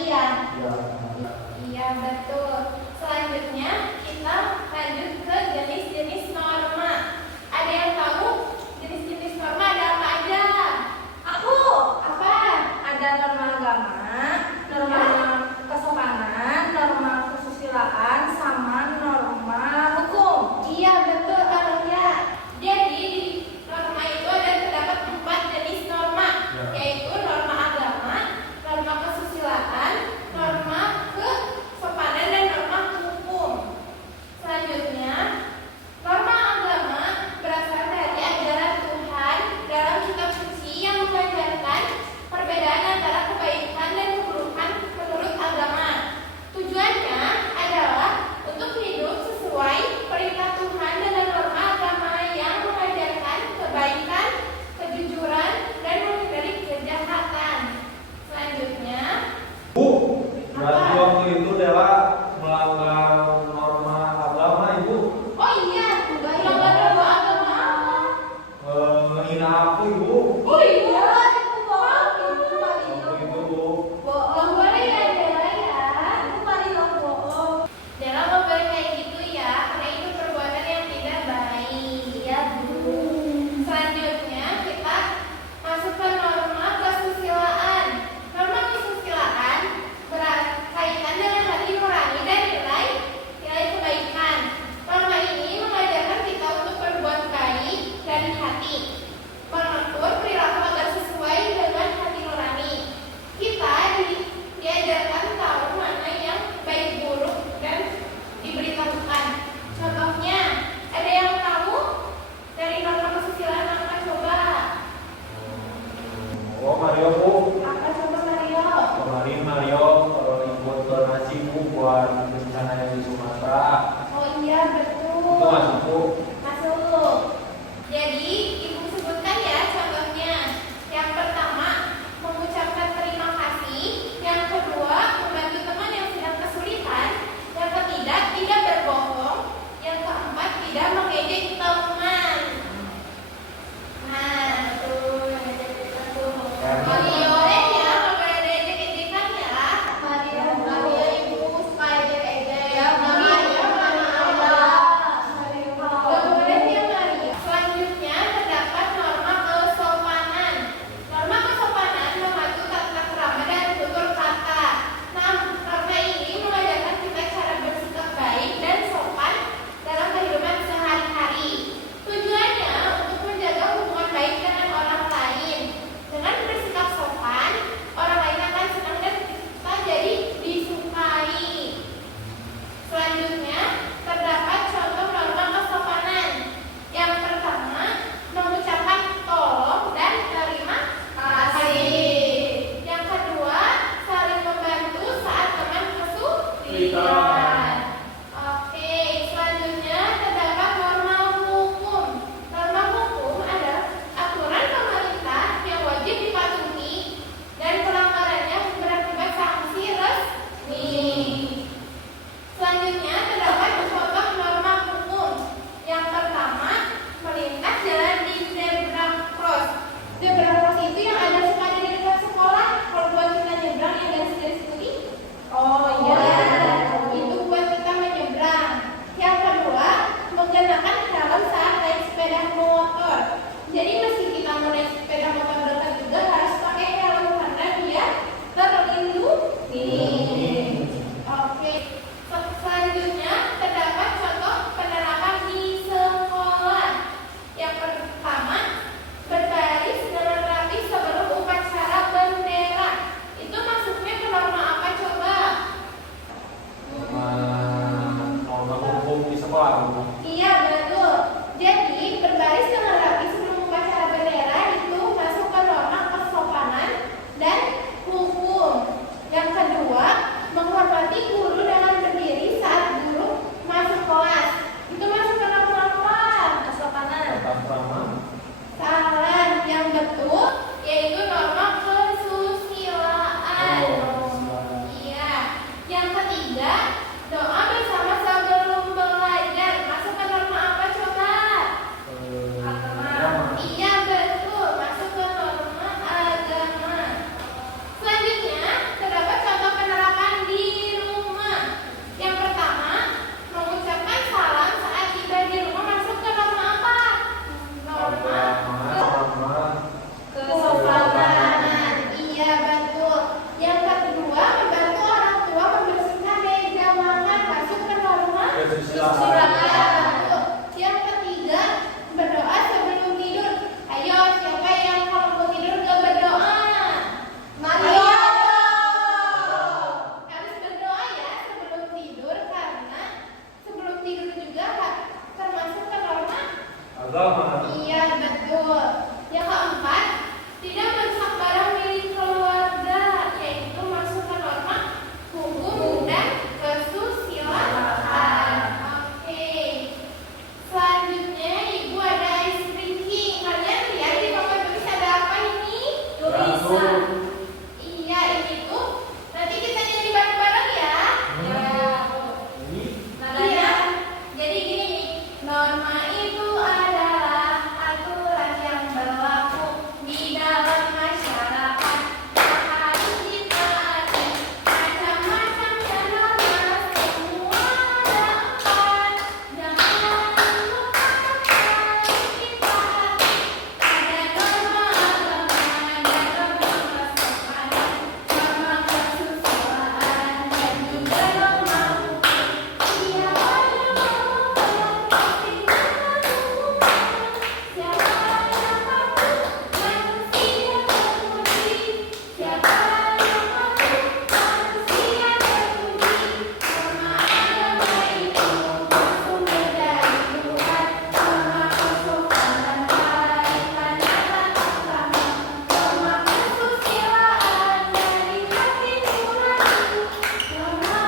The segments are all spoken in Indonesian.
lagi ya? Iya. Iya, betul. Selanjutnya kita lanjut ke jenis-jenis norma. Ada yang tahu jenis-jenis norma ada apa aja? Aku Apa? ada norma agama, norma kesopanan, norma kesusilaan, sama norma hukum. Iya, betul Aulia. Jadi di norma itu ada terdapat 4 jenis norma, Ya. yaitu norma agama, norma kesusilaan, norma kesopanan, dan norma hukum. Selanjutnya, norma agama berasal dari ajaran Tuhan dalam kitab suci yang mengajarkan perbedaan antara kebaikan dan keburukan menurut agama. Tujuannya adalah untuk hidup sesuai perintah Tuhan dengan norma agama yang mengajarkan kebaikan, kejujuran, dan menghindari kejahatan. Selanjutnya, Bu, berarti waktu itu Dela melanggar norma agama Ibu. oh iya, melanggar norma agama apa? Menghina aku Ibu. Oh iya, Aku bohong, itu Waktu itu Bu. nggak boleh ya Dela ya. Aku Marino bohong. Dela nggak boleh kayak gitu ya, karena itu perbuatan yang tidak baik. Iya, Bu. Selanjutnya kita masuk ke norma kesusilaan. Norma kesusilaan berkaitan dengan hati nurani dan nilai kebaikan. Norma ini mengajarkan kita untuk berbuat baik dari hati, mengatur perilaku agar sesuai dengan hati nurani. Kita diajarkan tahu mana yang baik buruk dan diberitahukan. Contohnya, ada yang tahu dari norma kesusilaan apa coba? Oh Mario Bu. Apa coba Mario? Kemarin Mario ikut donasi Bu buat bencana yang di Sumatera. Oh iya betul. Itu masuk Bu. Masuk. Jadi ibu sebutkan ya contohnya. Yang pertama mengucapkan terima kasih. Yang kedua membantu teman yang sedang kesulitan. Yang ketiga tidak berbohong. Yang keempat tidak mengejek teman. Nah, betul. Ngejek tuh. Mario ya, nggak boleh ada ejek-ejekan ya. Mario ibu suka ejek-ejek. Ya, Mario, Nggak boleh ya Mario. Selanjutnya terdapat norma kesopanan. Norma kesopanan mengatur tata krama dan tutur kata. Nah, norma ini mengajarkan kita cara bersikap baik dan sopan dalam kehidupan sehari-hari. Tujuannya untuk menjaga hubungan baik dengan orang lain. Dengan bersikap sopan, orang lain akan senang dan kita jadi disukai. Selanjutnya, terdapat contoh norma kesopanan. Yang pertama, mengucapkan tolong dan terima kasih. Yang kedua, saling membantu saat teman kesulitan. Oke, selanjutnya terdapat norma hukum. Norma hukum adalah aturan pemerintah yang wajib dipatuhi dan pelanggarannya berakibat sanksi resmi. Selanjutnya terdapat contoh norma hukum. Yang pertama, melintas jalan di zebra cross. Zebra cross itu yang ada suka di dekat sekolah. Kalau buat kita nyebrang yang garis-garis putih. Oh iya, itu Istirahat. Yang ketiga, berdoa sebelum tidur. Ayo, siapa yang kalau mau tidur gak berdoa? Mario. Harus berdoa ya sebelum tidur karena sebelum tidur juga termasuk ke norma. Agama. Iya betul. Yang keempat, tidak merusak barang milik keluarga, yaitu masuk ke norma hukum dan kesusilaan. Oke. Selanjutnya ibu ada ice drinking. Kalian lihat di papan tulis ada apa ini? Tulisan. Iya ini tuh. Nanti kita nyanyi bareng-bareng ya. Ini Iya. Jadi gini nih, norma itu adalah aturan yang berlaku di dalam masyarakat yang harus ditaati. Macam-macamnya norma semua dapat. Jangan lupakan ditaati. Ada norma agama dan norma kesopanan, norma kesusilaan dan juga norma hukum. Siapa yang mau pasti dengan hukuman. Siapa yang patuh manusia terpuji. Siapa yang patuh manusia terpuji. Norma agama itu bersumber dari Tuhan. Norma kesopanan baik dan tata krama. Norma kesusilaan dari hati nurani. Norma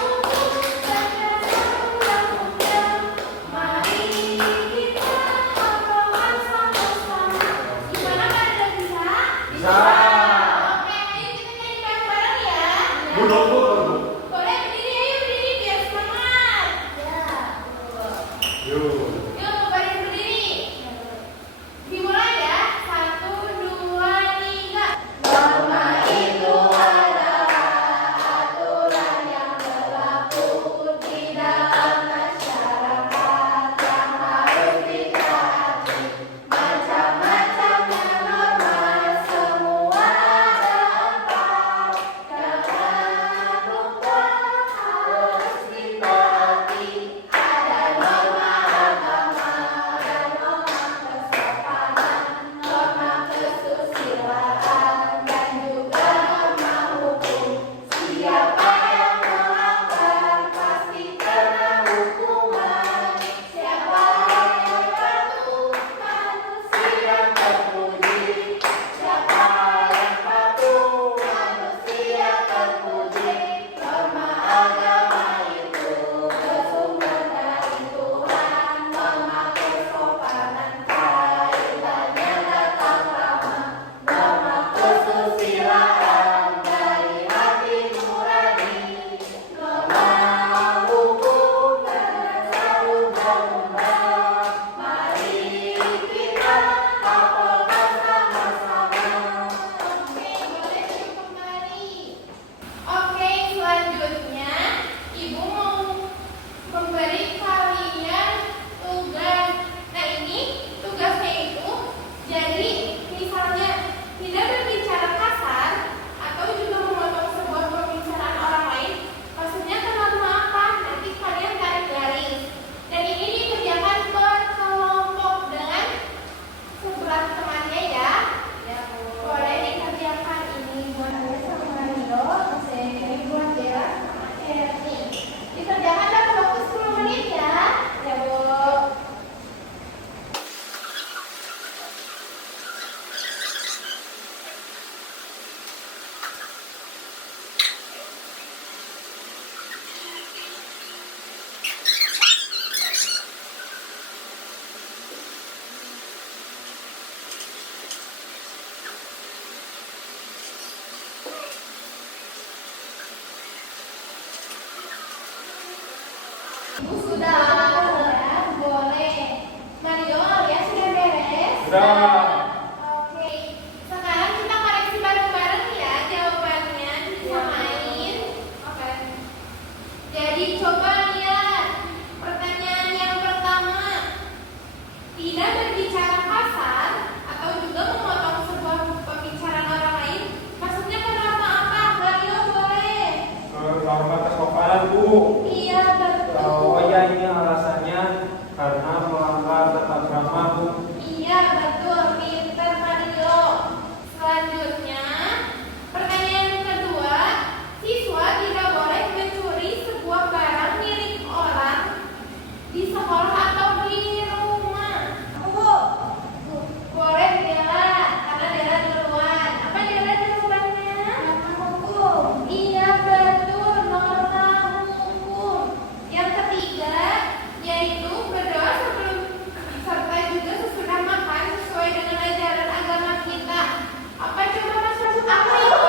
hukum berdasar undang-undang. Mari kita hafalkan sama-sama. Gimana kalian bisa? Bisa. Oke, ayo kita nyanyi bareng-bareng ya. Duduk. Boleh berdiri, ayo berdiri biar semangat. Ya. Yuk. Yuk, baris berdiri. Dimulai ya. 1, 2, 3. Norma itu adalah aturan yang berlaku di dalam masyarakat yang harus ditaati. Macam-macamnya norma semua dapat. Jangan lupa harus ditaati. Ada norma agama dan norma kesopanan, norma kesusilaan dan juga norma hukum. Siapa yang melanggar pasti kena hukuman. Siapa yang patuh manusia terpuji. Siapa yang patuh manusia terpuji. Norma agama itu bersumber dari Tuhan. Norma kesopanan baik dan tata krama. Norma kesusilaan dari hati nurani. Norma hukum berdasar undang-undang. Mari kita hafalkan sama-sama. Oke, boleh duduk kembali. Oke, selanjutnya ibu mau memberi kalian tugas. Nah ini tugasnya itu jadi misalnya tidak berbicara kasar atau juga memotong sebuah pembicaraan orang lain. Maksudnya ke norma apa? Nanti kalian tarik garis. Dan ini dikerjakan berkelompok dengan sebelah temannya ya. Boleh dikerjakan ini buat saya sama Mario, ini buat Bella sama Erni. Dikerjakan dalam waktu 10 menit ya. Ya Bu. Ibu sudah ya, boleh. Mario, alias sudah beres? Sudah. Oke, sekarang kita koreksi bareng-bareng ya jawabannya disamain. Oke. Jadi coba lihat pertanyaan yang pertama. Tidak berbicara kasar atau juga memotong sebuah pembicaraan orang lain. Maksudnya kenapa apa? Mario boleh. Norma kesopanan Bu. Iya betul. Oh ya ini alasannya karena melanggar tata krama, Bu. Iya, betul, pintar Mario. Selanjutnya, pertanyaan kedua, siswa tidak boleh mencuri sebuah barang milik orang di sekolah atau di rumah. Boleh Dela, karena Dela duluan. Apa Dela jawabannya? Hukum. Iya, betul, norma hukum. Yang ketiga, yaitu berdoa sebelum serta juga sesudah makan sesuai dengan ajaran agama kita. Apa coba Mas Rasul? Apa itu?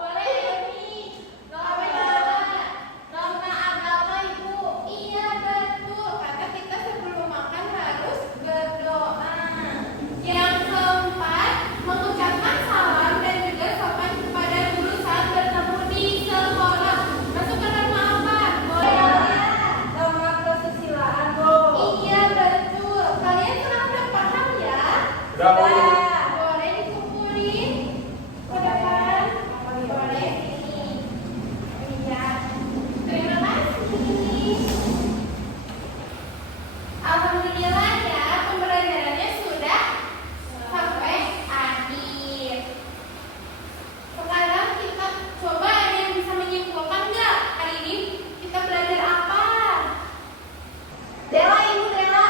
Boleh Emi. Apa coba? Norma agama Ibu. Iya betul, kata kita sebelum makan harus berdoa. Yang keempat, mengucapkan salam dan juga sopan kepada guru saat bertemu di sekolah. Masuk ke norma apa? Boleh. Norma kesusilaan Bu. Iya betul. Kalian sudah paham ya? Udah, Bu. Boleh dikumpulin ke depan. Boleh sini. Iya. Terima kasih. Alhamdulillah ya, pembelajarannya sudah sampai akhir. Sekarang kita coba ada yang bisa menyimpulkan nggak? Hari ini kita belajar apa? Dela Ibu, Dela.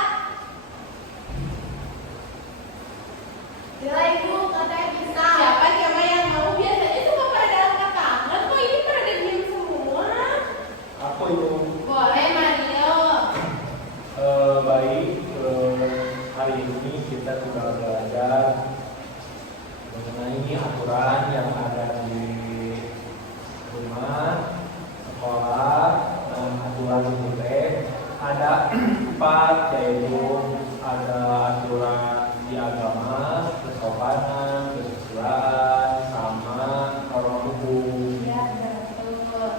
Dela Ibu katanya bisa. Siapa yang mau? Biasanya suka pada angkat tangan, kok ini pada diam semua? Aku itu Boleh Mario. baik. Hari ini kita sudah belajar mengenai aturan yang ada di rumah, sekolah, dan aturan itu ada 4, yaitu ada aturan di agama, kesopanan, kesusilaan, sama norma hukum. Ya, betul.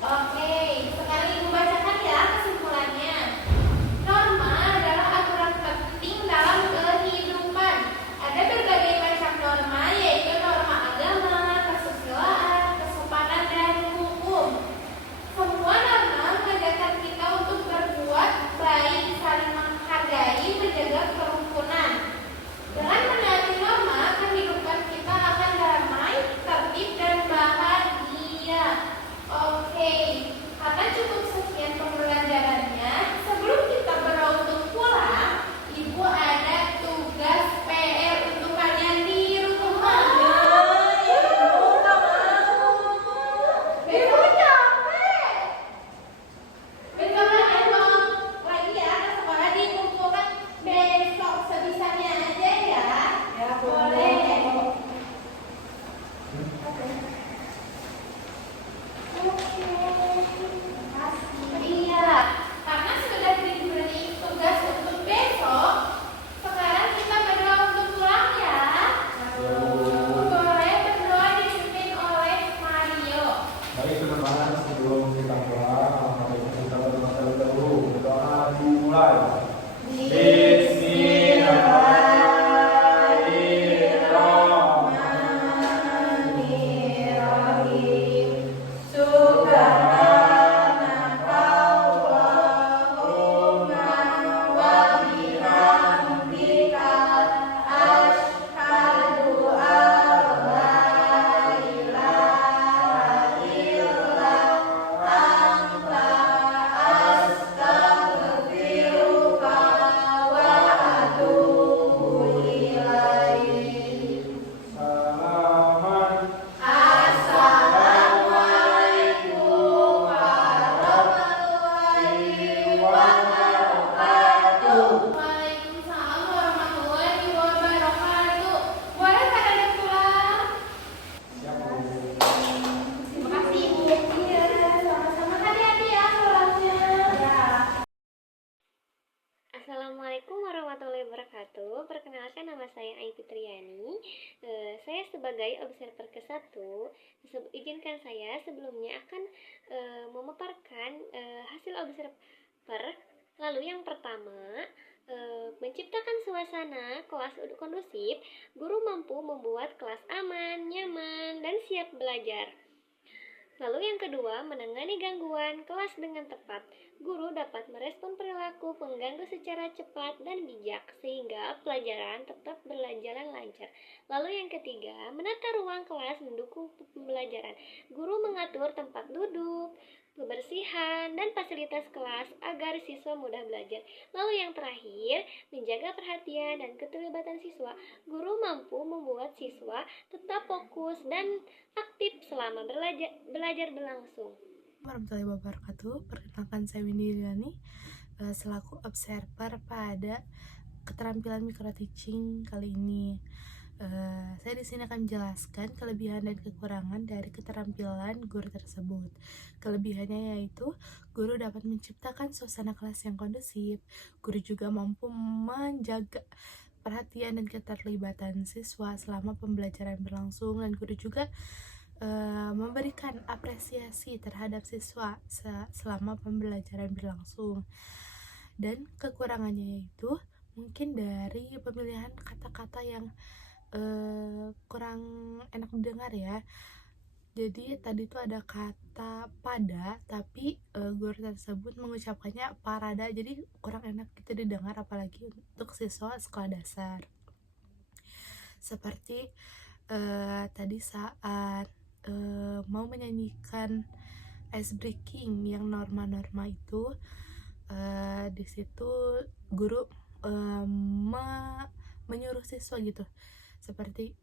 Oke, sekarang Ibu bacakan ya kesimpulannya. Norma adalah aturan penting dalam kehidupan. Ada berbagai macam norma, yaitu norma agama, kesusilaan, kesopanan, dan hukum. Semua norma mengajarkan kita untuk berbuat baik, saling menghargai, menjaga kerukunan. Dengan menaati norma, kehidupan kita akan damai, tertib, dan bahagia. Oke, karena cukup sekian pembelajarannya. Sebelum kita beruntung pulang, Ibu ada tugas PR untuk kalian di rumah. Ibu capek. Besok kalian mau lagi ya ke sekolah, dikumpulkan besok sebisanya aja ya. Ya, Boleh. Iya, karena sudah diberi tugas untuk besok, sekarang kita berdoa untuk pulang ya. Boleh berdoa dipimpin oleh Mario. Baik teman-teman, sebelum kita pulang, mari kita berdoa terlebih dahulu. Berdoa dimulai. Bismillahirrahmanirrahim. Subhanaka Allahumma wa bihamdika asyhadu an la ilaha illa anta astaghfiruka wa atubu ilaik. Salaman. Assalamualaikum warahmatullahi wabarakatuh. Waalaikumsalam warahmatullahi wabarakatuh. Boleh kalian pulang? Siap, Bu. Terima kasih Ibu. Iya, sama-sama. Hati-hati ya pulangnya. Ya. Assalamualaikum warahmatullahi wabarakatuh. Perkenalkan, nama saya Ai Fitriani. Saya sebagai observer ke-1. Izinkan saya sebelumnya akan memaparkan hasil observer. Lalu yang pertama, Menciptakan suasana kelas kondusif, guru mampu membuat kelas aman, nyaman, dan siap belajar. Lalu yang kedua, menangani gangguan kelas dengan tepat. Guru dapat merespon perilaku pengganggu secara cepat dan bijak, sehingga pelajaran tetap berjalan lancar. Lalu yang ketiga, menata ruang kelas mendukung pembelajaran. Guru mengatur tempat duduk, kebersihan, dan fasilitas kelas agar siswa mudah belajar. Lalu yang terakhir, menjaga perhatian dan keterlibatan siswa. Guru mampu membuat siswa tetap fokus dan aktif selama belajar berlangsung. Warahmatullahi wabarakatuh. Perkenalkan, saya Windy Diliani selaku observer pada keterampilan micro teaching kali ini. Saya di sini akan menjelaskan kelebihan dan kekurangan dari keterampilan guru tersebut. Kelebihannya yaitu guru dapat menciptakan suasana kelas yang kondusif. Guru juga mampu menjaga perhatian dan keterlibatan siswa selama pembelajaran berlangsung, dan guru juga memberikan apresiasi terhadap siswa selama pembelajaran berlangsung. Dan kekurangannya yaitu mungkin dari pemilihan kata-kata yang kurang enak didengar ya. Jadi tadi tuh ada kata pada, tapi guru tersebut mengucapkannya parada, jadi kurang enak gitu didengar, apalagi untuk siswa sekolah dasar. Seperti tadi saat mau menyanyikan ice breaking yang norma-norma itu, di situ guru menyuruh siswa gitu, seperti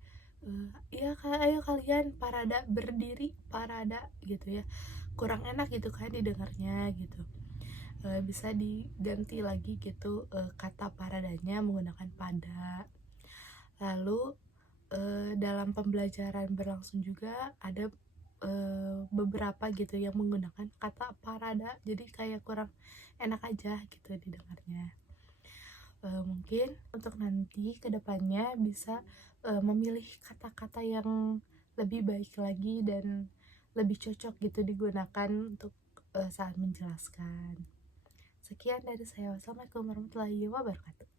ya ayo kalian parada, berdiri parada gitu ya, kurang enak gitu kan didengarnya gitu. Bisa diganti lagi gitu kata paradanya menggunakan pada. Lalu dalam pembelajaran berlangsung juga ada beberapa gitu yang menggunakan kata parada, jadi kayak kurang enak aja gitu didengarnya. Mungkin untuk nanti kedepannya bisa memilih kata-kata yang lebih baik lagi dan lebih cocok gitu digunakan untuk saat menjelaskan. Sekian dari saya. Wassalamualaikum warahmatullahi wabarakatuh.